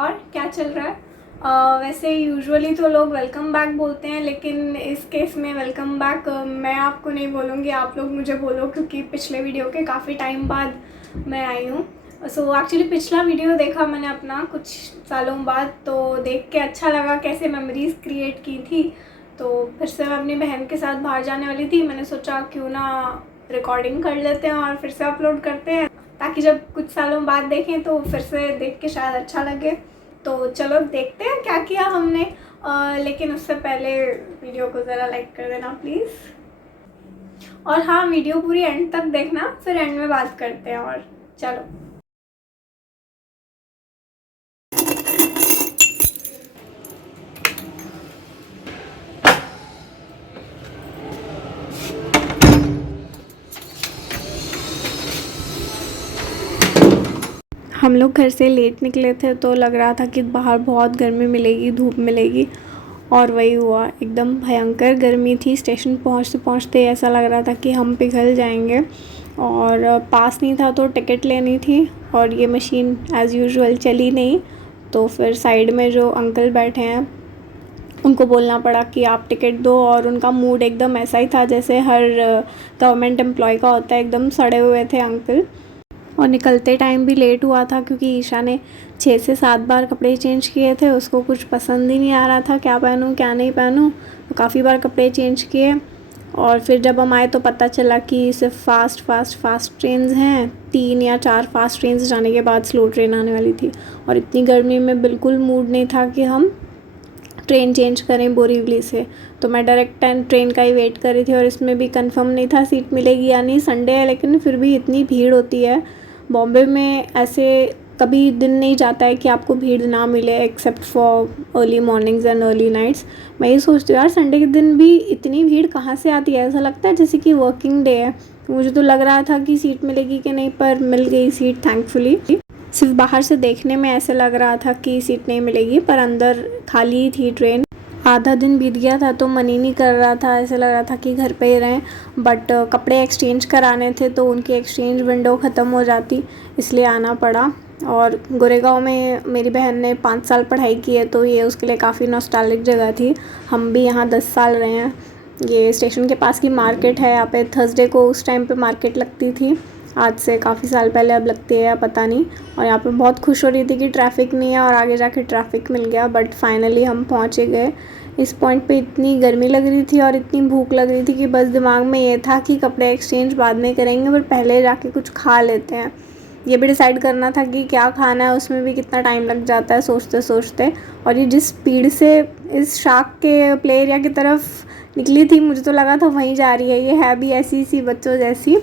और क्या चल रहा है? वैसे यूजुअली तो लोग वेलकम बैक बोलते हैं, लेकिन इस केस में वेलकम बैक मैं आपको नहीं बोलूँगी, आप लोग मुझे बोलो, क्योंकि पिछले वीडियो के काफ़ी टाइम बाद मैं आई हूँ। सो एक्चुअली पिछला वीडियो देखा मैंने अपना कुछ सालों बाद, तो देख के अच्छा लगा कैसे मेमोरीज़ क्रिएट की थी। तो फिर से मैं अपनी बहन के साथ बाहर जाने वाली थी, मैंने सोचा क्यों ना रिकॉर्डिंग कर लेते हैं और फिर से अपलोड करते हैं, ताकि जब कुछ सालों बाद देखें तो फिर से देख के शायद अच्छा लगे। तो चलो देखते हैं क्या किया हमने। लेकिन उससे पहले वीडियो को ज़रा लाइक कर देना प्लीज़। और हाँ, वीडियो पूरी एंड तक देखना, फिर एंड में बात करते हैं। और चलो, हम लोग घर से लेट निकले थे तो लग रहा था कि बाहर बहुत गर्मी मिलेगी, धूप मिलेगी, और वही हुआ। एकदम भयंकर गर्मी थी। स्टेशन पहुँचते पहुँचते ऐसा लग रहा था कि हम पिघल जाएंगे। और पास नहीं था तो टिकट लेनी थी, और ये मशीन एज़ यूजुअल चली नहीं। तो फिर साइड में जो अंकल बैठे हैं उनको बोलना पड़ा कि आप टिकट दो, और उनका मूड एकदम ऐसा ही था जैसे हर गवर्नमेंट एम्प्लॉय का होता है। एकदम सड़े हुए थे अंकल। और निकलते टाइम भी लेट हुआ था, क्योंकि ईशा ने 6 से 7 बार कपड़े चेंज किए थे। उसको कुछ पसंद ही नहीं आ रहा था, क्या पहनूं क्या नहीं पहनूं। तो काफ़ी बार कपड़े चेंज किए, और फिर जब हम आए तो पता चला कि सिर्फ फास्ट ट्रेन्स हैं। 3 या 4 फास्ट ट्रेन्स जाने के बाद स्लो ट्रेन आने वाली थी। और इतनी गर्मी में बिल्कुल मूड नहीं था कि हम ट्रेन चेंज करें बोरीवली से। तो मैं डायरेक्ट ट्रेन का ही वेट कर रही थी, और इसमें भी कंफर्म नहीं था सीट मिलेगी या नहीं। संडे है, लेकिन फिर भी इतनी भीड़ होती है। बॉम्बे में ऐसे कभी दिन नहीं जाता है कि आपको भीड़ ना मिले, except for early mornings and early nights. मैं ये सोचती हूँ यार, संडे के दिन भी इतनी भीड़ कहाँ से आती है। ऐसा लगता है जैसे कि वर्किंग डे है। मुझे तो लग रहा था कि सीट मिलेगी कि नहीं, पर मिल गई सीट थैंकफुली। सिर्फ बाहर से देखने में ऐसे लग रहा था कि सीट नहीं मिलेगी, पर अंदर खाली ही थी ट्रेन। आधा दिन बीत गया था तो मन ही नहीं कर रहा था, ऐसे लग रहा था कि घर पे ही रहें। बट कपड़े एक्सचेंज कराने थे तो उनकी एक्सचेंज विंडो ख़त्म हो जाती, इसलिए आना पड़ा। और गोरेगांव में मेरी बहन ने 5 साल पढ़ाई की है, तो ये उसके लिए काफ़ी नॉस्टैल्जिक जगह थी। हम भी यहाँ 10 साल रहे हैं। ये स्टेशन के पास की मार्केट है। यहाँ पे थर्सडे को उस टाइम पे मार्केट लगती थी, आज से काफ़ी साल पहले, अब लगती है या पता नहीं। और यहाँ पे बहुत खुश हो रही थी कि ट्रैफिक नहीं है, और आगे जाके ट्रैफिक मिल गया। बट फाइनली हम पहुँचे गए। इस पॉइंट पे इतनी गर्मी लग रही थी और इतनी भूख लग रही थी कि बस दिमाग में ये था कि कपड़े एक्सचेंज बाद में करेंगे, पर पहले जाके कुछ खा लेते हैं। ये भी डिसाइड करना था कि क्या खाना है, उसमें भी कितना टाइम लग जाता है सोचते सोचते। और ये जिस स्पीड से इस शार्क के प्ले एरिया की तरफ निकली थी, मुझे तो लगा था वहीं जा रही है। ये है भी ऐसी सी बच्चों जैसी।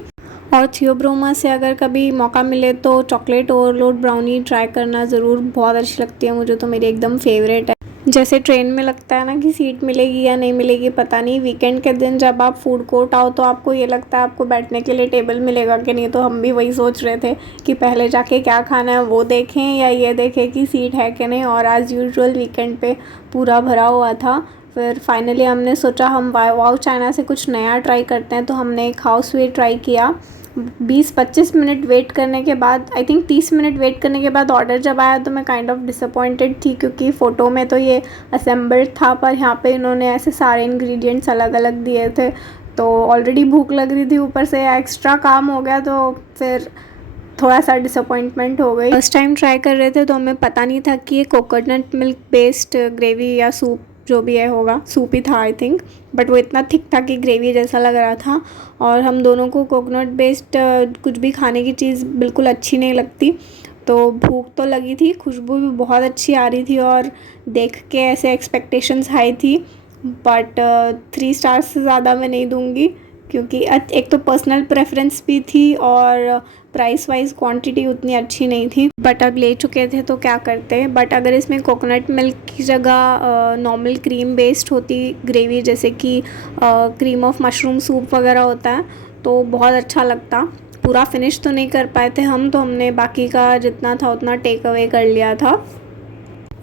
और थियोब्रोमा से अगर कभी मौका मिले तो चॉकलेट ओवरलोड ब्राउनी ट्राई करना ज़रूर, बहुत अच्छी लगती है मुझे तो, मेरी एकदम फेवरेट है। जैसे ट्रेन में लगता है ना कि सीट मिलेगी या नहीं मिलेगी पता नहीं, वीकेंड के दिन जब आप फूड कोर्ट आओ तो आपको ये लगता है आपको बैठने के लिए टेबल मिलेगा कि नहीं। तो हम भी वही सोच रहे थे कि पहले जाके क्या खाना है वो देखें, या ये देखें कि सीट है कि नहीं। और एज़ यूजुअल वीकेंड पे पूरा भरा हुआ था। फिर फाइनली हमने सोचा हम वाओ चाइना से कुछ नया ट्राई करते हैं, तो हमने एक हाउस वे ट्राई किया। 20-25 मिनट वेट करने के बाद, आई थिंक 30 मिनट वेट करने के बाद ऑर्डर जब आया तो मैं काइंड ऑफ डिसअपॉइंटेड थी, क्योंकि फ़ोटो में तो ये असेंबल्ड था, पर यहाँ पे इन्होंने ऐसे सारे इंग्रेडिएंट्स अलग अलग दिए थे। तो ऑलरेडी भूख लग रही थी, ऊपर से एक्स्ट्रा काम हो गया, तो फिर थोड़ा सा डिसअपॉइंटमेंट हो गई। फर्स्ट टाइम ट्राई कर रहे थे तो हमें पता नहीं था कि ये कोकोनट मिल्क बेस्ड ग्रेवी या सूप जो भी है होगा, सूप ही था आई थिंक, बट वो इतना थिक था कि ग्रेवी जैसा लग रहा था। और हम दोनों को कोकोनट बेस्ड कुछ भी खाने की चीज़ बिल्कुल अच्छी नहीं लगती। तो भूख तो लगी थी, खुशबू भी बहुत अच्छी आ रही थी, और देख के ऐसे एक्सपेक्टेशंस हाई थी। बट 3 स्टार्स से ज़्यादा मैं नहीं दूँगी, क्योंकि एक तो पर्सनल प्रेफरेंस भी थी, और प्राइस वाइज क्वांटिटी उतनी अच्छी नहीं थी। बट अब ले चुके थे तो क्या करते। बट अगर इसमें कोकोनट मिल्क की जगह नॉर्मल क्रीम बेस्ड होती ग्रेवी, जैसे कि क्रीम ऑफ मशरूम सूप वगैरह होता है, तो बहुत अच्छा लगता। पूरा फिनिश तो नहीं कर पाए थे हम, तो हमने बाकी का जितना था उतना टेक अवे कर लिया था।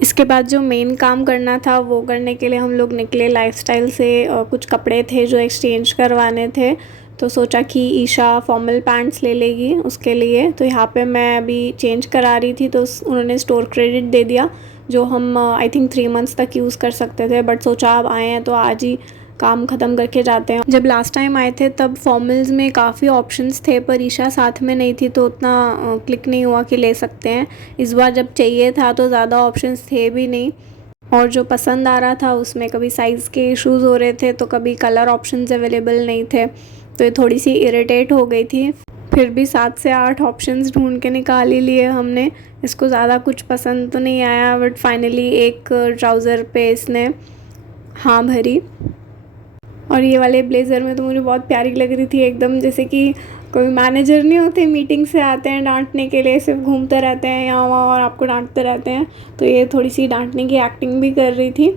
इसके बाद जो मेन काम करना था वो करने के लिए हम लोग निकले लाइफस्टाइल से। कुछ कपड़े थे जो एक्सचेंज करवाने थे, तो सोचा कि ईशा फॉर्मल पैंट्स ले लेगी उसके लिए। तो यहाँ पे मैं अभी चेंज करा रही थी, तो उन्होंने स्टोर क्रेडिट दे दिया जो हम आई थिंक 3 मंथ्स तक यूज़ कर सकते थे, बट सोचा अब आए हैं तो आज ही काम ख़त्म करके जाते हैं। जब लास्ट टाइम आए थे तब फॉर्मल्स में काफ़ी ऑप्शंस थे, पर ईशा साथ में नहीं थी तो उतना क्लिक नहीं हुआ कि ले सकते हैं। इस बार जब चाहिए था तो ज़्यादा ऑप्शंस थे भी नहीं, और जो पसंद आ रहा था उसमें कभी साइज़ के इश्यूज़ हो रहे थे तो कभी कलर ऑप्शंस अवेलेबल नहीं थे, तो ये थोड़ी सी इरिटेट हो गई थी। फिर भी 7 से 8 ऑप्शंस ढूंढ के निकाल ही लिए हमने। इसको ज़्यादा कुछ पसंद तो नहीं आया, बट फाइनली एक ट्राउज़र पे इसने हाँ भरी। और ये वाले ब्लेज़र में तो मुझे बहुत प्यारी लग रही थी, एकदम जैसे कि कोई मैनेजर नहीं होते, मीटिंग से आते हैं डांटने के लिए, सिर्फ घूमते रहते हैं यहाँ वहाँ और आपको डांटते रहते हैं। तो ये थोड़ी सी डांटने की एक्टिंग भी कर रही थी।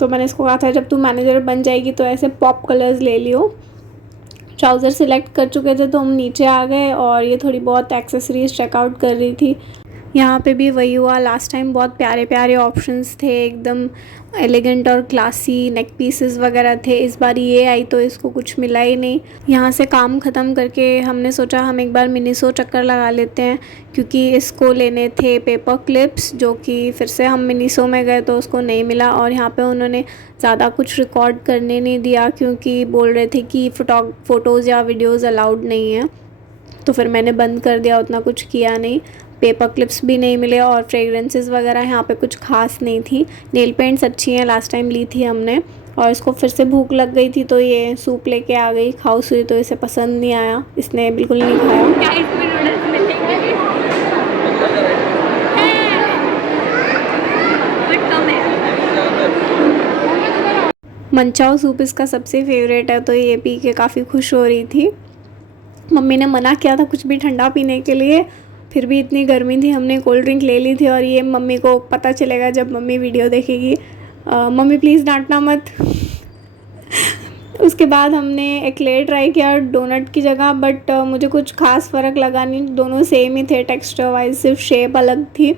तो मैंने इसको कहा था जब तू मैनेजर बन जाएगी तो ऐसे पॉप कलर्स ले लियो। ट्राउज़र सिलेक्ट कर चुके थे तो हम नीचे आ गए, और ये थोड़ी बहुत एक्सेसरीज़ चेकआउट कर रही थी। यहाँ पे भी वही हुआ, लास्ट टाइम बहुत प्यारे प्यारे ऑप्शंस थे, एकदम एलिगेंट और क्लासी नेक पीसेस वगैरह थे। इस बार ये आई तो इसको कुछ मिला ही नहीं। यहाँ से काम ख़त्म करके हमने सोचा हम एक बार मिनीसो चक्कर लगा लेते हैं, क्योंकि इसको लेने थे पेपर क्लिप्स, जो कि फिर से हम मिनीसो में गए तो उसको नहीं मिला। और यहाँ पे उन्होंने ज़्यादा कुछ रिकॉर्ड करने नहीं दिया, क्योंकि बोल रहे थे कि फ़ोटोज़ या वीडियोज़ अलाउड नहीं है। तो फिर मैंने बंद कर दिया, उतना कुछ किया नहीं। पेपर क्लिप्स भी नहीं मिले, और फ्रेगरेंसेस वगैरह यहाँ पे कुछ खास नहीं थी। नेल पेंट्स अच्छी हैं, लास्ट टाइम ली थी हमने। और इसको फिर से भूख लग गई थी तो ये सूप लेके आ गई। खाउस हुई तो इसे पसंद नहीं आया, इसने बिल्कुल नहीं खाया। मंचाओ सूप इसका सबसे फेवरेट है, तो ये पी के काफ़ी खुश हो रही थी। मम्मी ने मना किया था कुछ भी ठंडा पीने के लिए, फिर भी इतनी गर्मी थी हमने कोल्ड ड्रिंक ले ली थी। और ये मम्मी को पता चलेगा जब मम्मी वीडियो देखेगी। मम्मी प्लीज़ डांटना मत। उसके बाद हमने एक्लेयर ट्राई किया डोनट की जगह, बट मुझे कुछ खास फ़र्क लगा नहीं, दोनों सेम ही थे टेक्सचर वाइज, सिर्फ शेप अलग थी।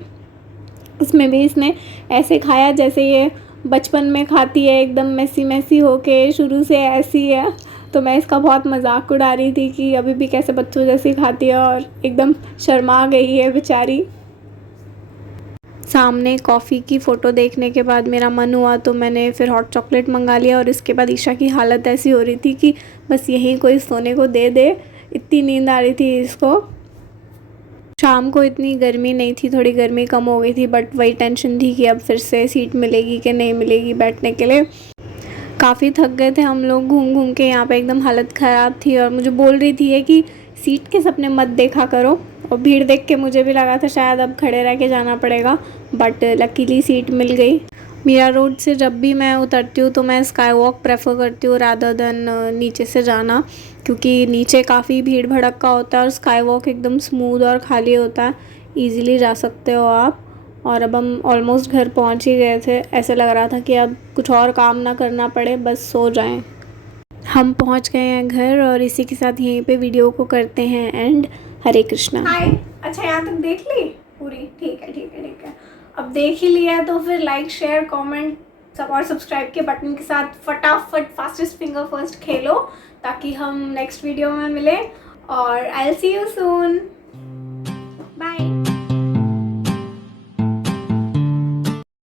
इसमें भी इसने ऐसे खाया जैसे ये बचपन में खाती है, एकदम मैसी मैसी होके, शुरू से ऐसी है। तो मैं इसका बहुत मजाक उड़ा रही थी कि अभी भी कैसे बच्चों जैसी खाती है, और एकदम शर्मा गई है बेचारी। सामने कॉफ़ी की फ़ोटो देखने के बाद मेरा मन हुआ तो मैंने फिर हॉट चॉकलेट मंगा लिया। और इसके बाद ईशा की हालत ऐसी हो रही थी कि बस यहीं कोई सोने को दे दे, इतनी नींद आ रही थी इसको। शाम को इतनी गर्मी नहीं थी, थोड़ी गर्मी कम हो गई थी, बट वही टेंशन थी कि अब फिर से सीट मिलेगी कि नहीं मिलेगी बैठने के लिए। काफ़ी थक गए थे हम लोग घूम घूम के, यहाँ पे एकदम हालत ख़राब थी। और मुझे बोल रही थी ये कि सीट के सपने मत देखा करो, और भीड़ देख के मुझे भी लगा था शायद अब खड़े रह के जाना पड़ेगा, बट लकीली सीट मिल गई। मीरा रोड से जब भी मैं उतरती हूँ तो मैं स्काई वॉक प्रेफर करती हूँ रादर देन नीचे से जाना, क्योंकि नीचे काफ़ी भीड़ भड़क होता है और स्काई वॉक एकदम स्मूथ और खाली होता है, ईज़िली जा सकते हो आप। और अब हम ऑलमोस्ट घर पहुँच ही गए थे, ऐसे लग रहा था कि अब कुछ और काम ना करना पड़े, बस सो जाएं। हम पहुँच गए हैं घर, और इसी के साथ यहीं पे वीडियो को करते हैं एंड। हरे कृष्णा। हाय, अच्छा यहाँ तक देख ली पूरी? ठीक है ठीक है ठीक है। अब देख ही लिया तो फिर लाइक शेयर कमेंट सब और सब्सक्राइब के बटन के साथ फटाफट फास्टेस्ट फिंगर फर्स्ट खेलो, ताकि हम नेक्स्ट वीडियो में मिलें। और I will see you soon.